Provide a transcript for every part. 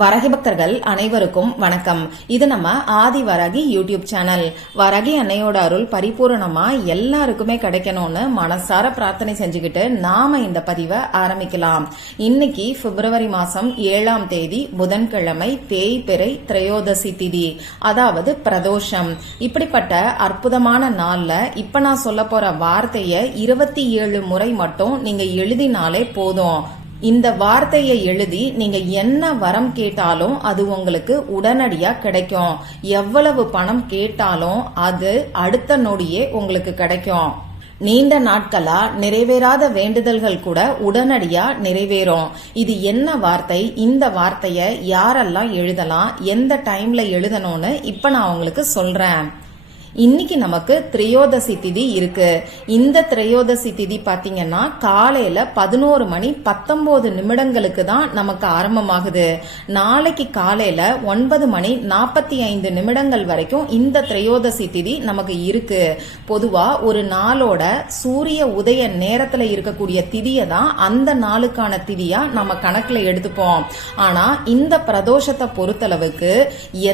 வராகி பக்தர்கள் அனைவருக்கும் வணக்கம். இது நம்ம ஆதி வராகி யூடியூப் சேனல். வராகி அன்னையோட அருள் பரிபூரணமா எல்லாருக்குமே கிடைக்கணும்னு மனசார பிரார்த்தனை செஞ்சுக்கிட்டு நாம இந்த பதிவை ஆரம்பிக்கலாம். இன்னைக்கு பிப்ரவரி மாசம் 7ஆம் தேதி புதன்கிழமை, தேய்பிறை திரையோதசி திதி, அதாவது பிரதோஷம். இப்படிப்பட்ட அற்புதமான நாள்ல இப்ப நான் சொல்ல போற வார்த்தைய 27 முறை மட்டும் நீங்க எழுதினாலே போதும். இந்த வார்த்தையை எழுதி நீங்க என்ன வரம் கேட்டாலும் அது உங்களுக்கு உடனடியா கிடைக்கும். எவ்வளவு பணம் கேட்டாலும் அது அடுத்த நொடியே உங்களுக்கு கிடைக்கும். நீண்ட நாட்களா நிறைவேறாத வேண்டுதல்கள் கூட உடனடியா நிறைவேறும். இது என்ன வார்த்தை? இந்த வார்த்தைய யாரெல்லாம் எழுதலாம், எந்த டைம்ல எழுதணும்னு இப்ப நான் உங்களுக்கு சொல்றேன். இன்னைக்கு நமக்கு திரையோதசி திதி இருக்கு. இந்த திரையோதசி திதி பாத்தீங்கன்னா காலையில 11 மணி 19 நிமிடங்களுக்கு தான் நமக்கு ஆரம்பமாகுது. நாளைக்கு காலையில 9 மணி 45 நிமிடங்கள் வரைக்கும் இந்த திரையோதசி திதி நமக்கு இருக்கு. பொதுவா ஒரு நாளோட சூரிய உதய நேரத்துல இருக்கக்கூடிய திதியை தான் அந்த நாளுக்கான திதியா நம்ம கணக்குல எடுத்துப்போம். ஆனா இந்த பிரதோஷத்தை பொறுத்தளவுக்கு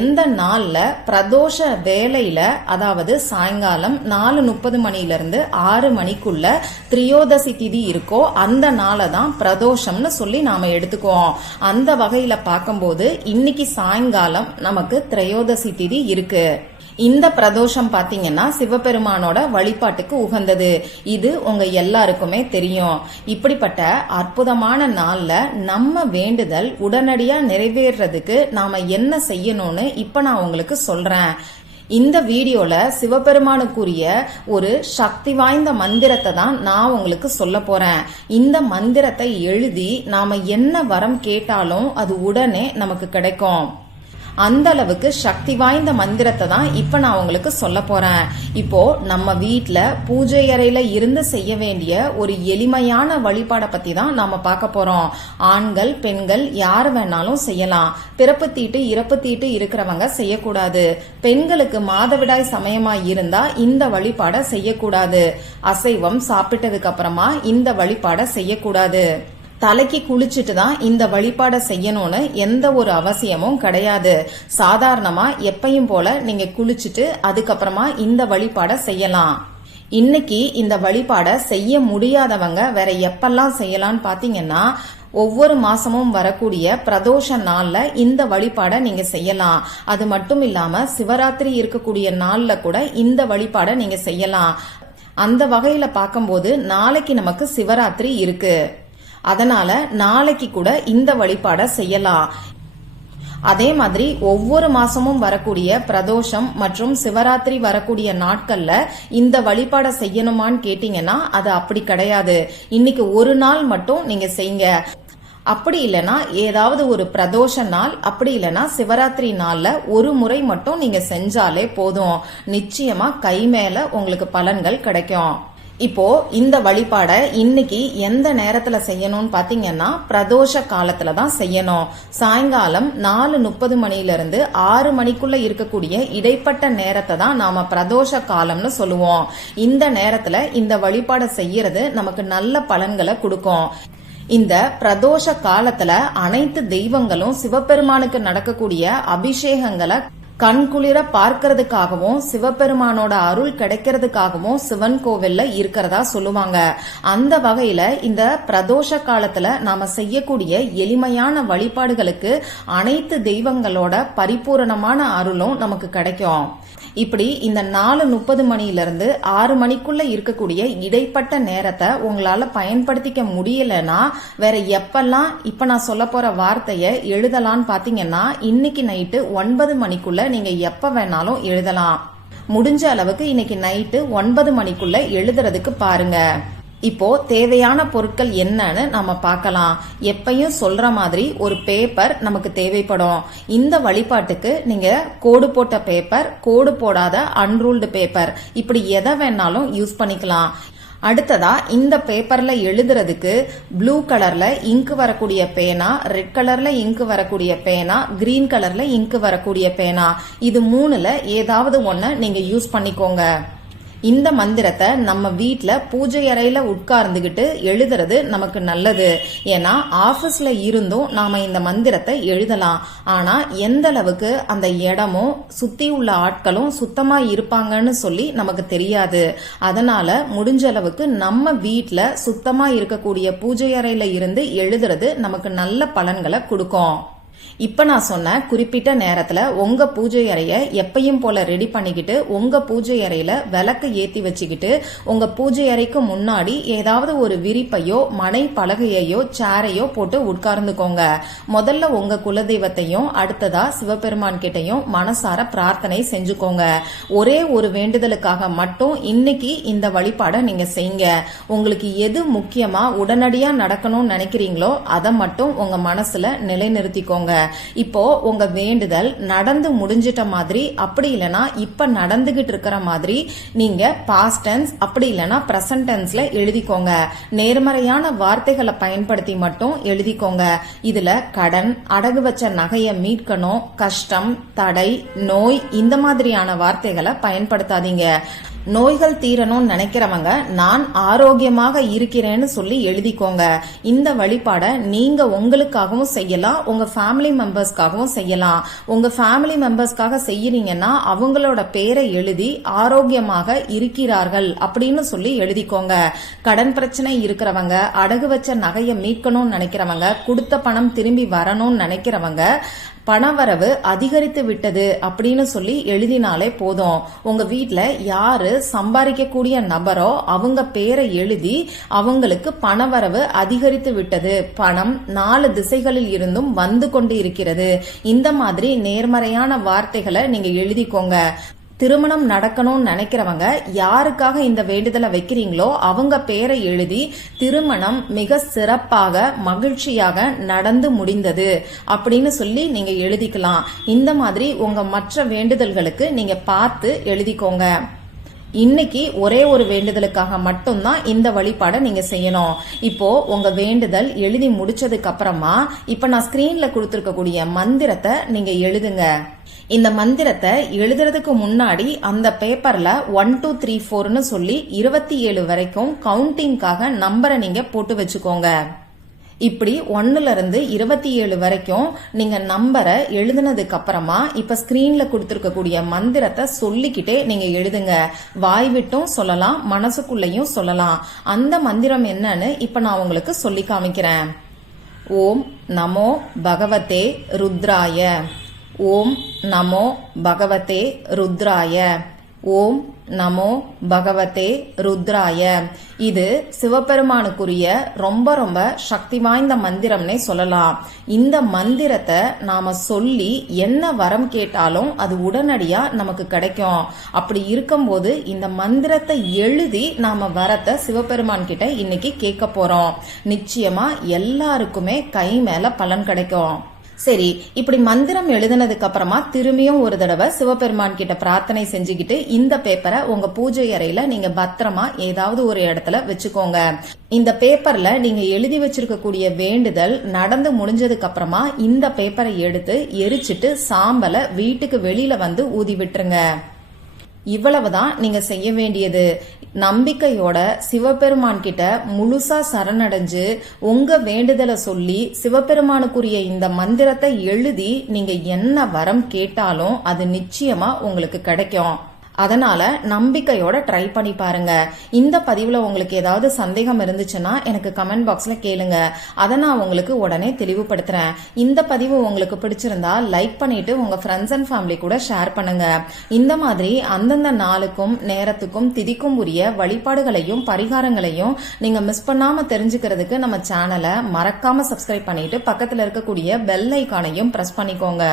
எந்த நாள்ல பிரதோஷ வேலையில, அதாவது சாயங்காலம் 4:30 மணிலிருந்து 6 மணிக்குள்ள திரையோதசி திதி இருக்கோ அந்த நாளை தான் பிரதோஷம்னு சொல்லி நாம எடுத்துக்குவோம். அந்த வகையில பார்க்கும்போது இன்னைக்கு சாயங்காலம் நமக்கு திரையோதசி திதி இருக்கு. இந்த பிரதோஷம் பாத்தீங்கன்னா சிவபெருமானோட வழிபாட்டுக்கு உகந்தது. இது உங்க எல்லாருக்குமே தெரியும். இப்படிப்பட்ட அற்புதமான நாள்ல நம்ம வேண்டுதல் உடனடியா நிறைவேறதுக்கு நாம என்ன செய்யணும்னு இப்ப நான் உங்களுக்கு சொல்றேன். இந்த வீடியோல சிவபெருமானுக்குரிய ஒரு சக்தி வாய்ந்த மந்திரத்தை தான் நான் உங்களுக்கு சொல்ல போறேன். இந்த மந்திரத்தை எழுதி நாம என்ன வரம் கேட்டாலும் அது உடனே நமக்கு கிடைக்கும். அந்த அளவுக்கு சக்தி வாய்ந்த மந்திரத்தை தான் இப்ப நான் உங்களுக்கு சொல்ல போறேன். இப்போ நம்ம வீட்ல பூஜை அறையில இருந்து செய்ய வேண்டிய ஒரு எளிமையான வழிபாடை பத்தி தான் நாம பார்க்க போறோம். ஆண்கள் பெண்கள் யார் வேணாலும் செய்யலாம். பிறப்பு தீட்டு இறப்பு தீட்டு இருக்கிறவங்க செய்யக்கூடாது. பெண்களுக்கு மாதவிடாய் சமயமா இருந்தா இந்த வழிபாடை செய்யக்கூடாது. அசைவம் சாப்பிட்டதுக்கு அப்புறமா இந்த வழிபாடை செய்யக்கூடாது. தலைக்கு குளிச்சுட்டு தான் இந்த வழிபாடை செய்யணும்னு எந்த ஒரு அவசியமும் கிடையாது. சாதாரணமா எப்பயும் போல நீங்க குளிச்சுட்டு அதுக்கப்புறமா இந்த வழிபாடை செய்யலாம். இன்னைக்கு இந்த வழிபாடை செய்ய முடியாதவங்க வேற எப்பெல்லாம் செய்யலாம்னு பாத்தீங்கன்னா, ஒவ்வொரு மாசமும் வரக்கூடிய பிரதோஷ நாள்ல இந்த வழிபாடை நீங்க செய்யலாம். அது மட்டும் இல்லாம சிவராத்திரி இருக்கக்கூடிய நாள்ல கூட இந்த வழிபாடை நீங்க செய்யலாம். அந்த வகையில பார்க்கும்போது நாளைக்கு நமக்கு சிவராத்திரி இருக்கு. அதனால நாளைக்கு கூட இந்த வழிபாடை செய்யலாம். அதே மாதிரி ஒவ்வொரு மாசமும் வரக்கூடிய பிரதோஷம் மற்றும் சிவராத்திரி வரக்கூடிய நாட்கள்ல இந்த வழிபாடை செய்யணுமான்னு கேட்டீங்கன்னா அது அப்படி கிடையாது. இன்னைக்கு ஒரு நாள் மட்டும் நீங்க செய்யுங்க. அப்படி இல்லைன்னா ஏதாவது ஒரு பிரதோஷ நாள், அப்படி இல்லைன்னா சிவராத்திரி நாள்ல ஒரு முறை மட்டும் நீங்க செஞ்சாலே போதும். நிச்சயமா கை மேல உங்களுக்கு பலன்கள் கிடைக்கும். இப்போ இந்த வழிபாடை இன்னைக்கு எந்த நேரத்துல செய்யணும்னு பாத்தீங்கன்னா பிரதோஷ காலத்துல தான் செய்யணும். சாயங்காலம் 4:30 மணிலிருந்து 6 மணிக்குள்ள இருக்கக்கூடிய இடைப்பட்ட நேரத்தை தான் நாம பிரதோஷ காலம்னு சொல்லுவோம். இந்த நேரத்துல இந்த வழிபாடை செய்யறது நமக்கு நல்ல பலன்களை கொடுக்கும். இந்த பிரதோஷ காலத்துல அனைத்து தெய்வங்களும் சிவபெருமானுக்கு நடக்கக்கூடிய அபிஷேகங்களை கண்குளிர பார்க்கறதுக்காகவும் சிவபெருமானோட அருள் கிடைக்கிறதுக்காகவும் சிவன் கோவில்ல இருக்கிறதா சொல்லுவாங்க. அந்த வகையில இந்த பிரதோஷ காலத்துல நாம செய்யக்கூடிய எளிமையான வழிபாடுகளுக்கு அனைத்து தெய்வங்களோட பரிபூரணமான அருளும் நமக்கு கிடைக்கும். இப்படி இந்த 4:30 மணிலிருந்து 6 மணிக்குள்ள இருக்கக்கூடிய இடைப்பட்ட நேரத்தை உங்களால பயன்படுத்திக்க முடியலன்னா வேற எப்பெல்லாம் இப்ப நான் சொல்ல போற வார்த்தைய எழுதலான்னு பாத்தீங்கன்னா, இன்னைக்கு நைட்டு 9 மணிக்குள்ள நீங்க எப்ப வேணாலும் எழுதலாம். முடிஞ்ச அளவுக்கு இன்னைக்கு நைட்டு 9 மணிக்குள்ள எழுதுறதுக்கு பாருங்க. இப்போ தேவையான பொருட்கள் என்னன்னு நம்ம பார்க்கலாம். எப்பயும் சொல்ற மாதிரி ஒரு பேப்பர் நமக்கு தேவைப்படும். இந்த வழிபாட்டுக்கு நீங்க கோடு போட்ட பேப்பர், கோடு போடாத அன்ரூல்டு பேப்பர், இப்படி எதை வேணாலும் யூஸ் பண்ணிக்கலாம். அடுத்ததா இந்த பேப்பர்ல எழுதுறதுக்கு ப்ளூ கலர்ல இங்கு வரக்கூடிய பேனா, ரெட் கலர்ல இங்கு வரக்கூடிய பேனா, கிரீன் கலர்ல இங்கு வரக்கூடிய பேனா, இது 3ல ஏதாவது ஒண்ணு நீங்க யூஸ் பண்ணிக்கோங்க. இந்த மந்திரத்தை நம்ம வீட்ல பூஜை அறையில உட்கார்ந்துகிட்டு எழுதுறது நமக்கு நல்லது. ஏன்னா ஆபீஸ்ல இருந்தும் நாம இந்த மந்திரத்தை எழுதலாம். ஆனா எந்த அளவுக்கு அந்த இடமும் சுத்தி உள்ள ஆட்களும் சுத்தமா இருப்பாங்கன்னு சொல்லி நமக்கு தெரியாது. அதனால முடிஞ்ச அளவுக்கு நம்ம வீட்ல சுத்தமா இருக்கக்கூடிய பூஜை அறையில இருந்து எழுதுறது நமக்கு நல்ல பலன்களை கொடுக்கும். இப்ப நான் சொன்ன குறிப்பிட்ட நேரத்துல உங்க பூஜை அறைய எப்பயும் போல ரெடி பண்ணிக்கிட்டு உங்க பூஜை அறையில விளக்கு ஏத்தி வச்சுக்கிட்டு உங்க பூஜை அறைக்கு முன்னாடி ஏதாவது ஒரு விரிப்பையோ மனை பலகையோ சேரையோ போட்டு உட்கார்ந்துக்கோங்க. முதல்ல உங்க குலதெய்வத்தையும் அடுத்ததா சிவபெருமான் கிட்டையும் மனசார பிரார்த்தனை செஞ்சுக்கோங்க. ஒரே ஒரு வேண்டுதலுக்காக மட்டும் இன்னைக்கு இந்த வழிபாடை நீங்க செய்யுங்க. உங்களுக்கு எது முக்கியமா உடனடியா நடக்கணும்னு நினைக்கிறீங்களோ அதை மட்டும் உங்க மனசுல நிலைநிறுத்திக்கோங்க. இப்போ உங்க வேண்டுதல் நடந்து முடிஞ்சிட்ட மாதிரி, அப்படி இல்லனா இப்ப நடந்துகிட்டு இருக்கிற மாதிரி நீங்க பாஸ்ட் டென்ஸ் அப்படி இல்லனா பிரசன்ட் டென்ஸ்ல எழுதிக்கோங்க. நேர்மறையான வார்த்தைகளை பயன்படுத்தி மட்டும் எழுதிக்கோங்க. இதுல கடன், அடகு வச்ச நகையை மீட்கணும், கஷ்டம், தடை, நோய் இந்த மாதிரியான வார்த்தைகளை பயன்படுத்தாதீங்க. நோய்கள் தீரணும்னு நினைக்கிறவங்க நான் ஆரோக்கியமாக இருக்கிறேன்னு சொல்லி எழுதிக்கோங்க. இந்த வழிபாடை நீங்க உங்களுக்காகவும் செய்யலாம், உங்க ஃபேமிலி மெம்பர்ஸ்க்காகவும் செய்யலாம். உங்க ஃபேமிலி மெம்பர்ஸ்க்காக செய்யறீங்கன்னா அவங்களோட பேரை எழுதி ஆரோக்கியமாக இருக்கிறார்கள் அப்படின்னு சொல்லி எழுதிக்கோங்க. கடன் பிரச்சனை இருக்கிறவங்க, அடகு வச்ச நகையை மீட்கணும்னு நினைக்கிறவங்க, கொடுத்த பணம் திரும்பி வரணும்னு நினைக்கிறவங்க, பணவரவு அதிகரித்து விட்டது அப்படின்னு சொல்லி எழுதினாலே போதும். உங்க வீட்ல யாரு சம்பாதிக்கக்கூடிய நபரோ அவங்க பேரை எழுதி அவங்களுக்கு பணவரவு அதிகரித்து விட்டது, பணம் 4 திசைகளில் இருந்தும் வந்து கொண்டு இருக்கிறது, இந்த மாதிரி நேர்மறையான வார்த்தைகளை நீங்க எழுதிக்கோங்க. திருமணம் நடக்கணும்னு நினைக்கிறவங்க யாருக்காக இந்த வேண்டுதலை வைக்கிறீங்களோ அவங்க பேரை எழுதி திருமணம் மிக சிறப்பாக மகிழ்ச்சியாக நடந்து முடிந்தது அப்படின்னு சொல்லி நீங்க எழுதிக்கலாம். இந்த மாதிரி உங்க மற்ற வேண்டுதல்களுக்கு நீங்க பார்த்து எழுதிக்கோங்க. இன்னைக்கு ஒரே ஒரு வேண்டுதலுக்காக மட்டும்தான் இந்த வழிபாடை நீங்க செய்யணும். இப்போ உங்க வேண்டுதல் எழுதி முடிச்சதுக்கு அப்புறமா இப்ப நான் ஸ்கிரீன்ல கொடுத்திருக்கக்கூடிய மந்திரத்தை நீங்க எழுதுங்க. இந்த மந்திரத்தை எழுதுறதுக்கு முன்னாடி அந்த பேப்பர்ல 1 2 3 4ன்னு சொல்லி 27 வரைக்கும் கவுண்டிங்காக நம்பரை நீங்க போட்டு வச்சுக்கோங்க. இப்படி 1ல இருந்து 27 வரைக்கும் நீங்க நம்பரை எழுதுனதுக்கு அப்புறமா இப்ப ஸ்கிரீன்ல கொடுத்திருக்கக்கூடிய மந்திரத்தை சொல்லிக்கிட்டே நீங்க எழுதுங்க. வாய் விட்டும் சொல்லலாம், மனசுக்குள்ளேயும் சொல்லலாம். அந்த மந்திரம் என்னன்னு இப்ப நான் உங்களுக்கு சொல்லி காமிக்கிறேன். ஓம் நமோ பகவதே ருத்ராய. ஓம் நமோ பகவதே ருத்ராய. ஓம் நமோ பகவதே ருத்ராய. இது சிவபெருமானுக்குரிய ரொம்ப ரொம்ப சக்தி வாய்ந்த மந்திரம்னே சொல்லலாம். இந்த மந்திரத்தை நாம சொல்லி என்ன வரம் கேட்டாலும் அது உடனடியா நமக்கு கிடைக்கும். அப்படி இருக்கும்போது இந்த மந்திரத்தை எழுதி நாம வரத்தை சிவபெருமான் கிட்ட இன்னைக்கு கேட்க போறோம். நிச்சயமா எல்லாருக்குமே கை மேல பலன் கிடைக்கும். சரி, இப்படி மந்திரம் எழுதினதுக்கு அப்புறமா திரும்பியும் ஒரு தடவை சிவபெருமான் கிட்ட பிரார்த்தனை செஞ்சுக்கிட்டு இந்த பேப்பரை உங்க பூஜை அறையில நீங்க பத்திரமா ஏதாவது ஒரு இடத்துல வச்சுக்கோங்க. இந்த பேப்பர்ல நீங்க எழுதி வச்சிருக்கக்கூடிய வேண்டுதல் நடந்து முடிஞ்சதுக்கு அப்புறமா இந்த பேப்பரை எடுத்து எரிச்சிட்டு சாம்பலை வீட்டுக்கு வெளியில வந்து ஊதி விட்டுருங்க. இவ்வளவுதான் நீங்க செய்ய வேண்டியது. நம்பிக்கையோட சிவபெருமான் கிட்ட முழுசா சரணடைஞ்சு உங்க வேண்டுதலை சொல்லி சிவபெருமானுக்குரிய இந்த மந்திரத்தை எழுதி நீங்க என்ன வரம் கேட்டாலும் அது நிச்சயமா உங்களுக்கு கிடைக்கும். அதனால நம்பிக்கையோட ட்ரை பண்ணி பாருங்க. இந்த பதிவுல உங்களுக்கு ஏதாவது சந்தேகம் இருந்துச்சுன்னா எனக்கு கமெண்ட் பாக்ஸ்ல கேளுங்க. அதை நான் உங்களுக்கு உடனே தெளிவுபடுத்துறேன். இந்த பதிவு உங்களுக்கு பிடிச்சிருந்தா லைக் பண்ணிட்டு உங்க ஃப்ரெண்ட்ஸ் அண்ட் ஃபேமிலி கூட ஷேர் பண்ணுங்க. இந்த மாதிரி அந்தந்த நாளுக்கும் நேரத்துக்கும் திதிக்கும் உரிய வழிபாடுகளையும் பரிகாரங்களையும் நீங்க மிஸ் பண்ணாம தெரிஞ்சுக்கிறதுக்கு நம்ம சேனலை மறக்காம சப்ஸ்கிரைப் பண்ணிட்டு பக்கத்துல இருக்கக்கூடிய பெல் ஐகானையும் பிரஸ் பண்ணிக்கோங்க.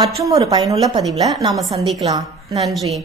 மற்றும் ஒரு பயனுள்ள பதிவுல நாம சந்திக்கலாம். நன்றி.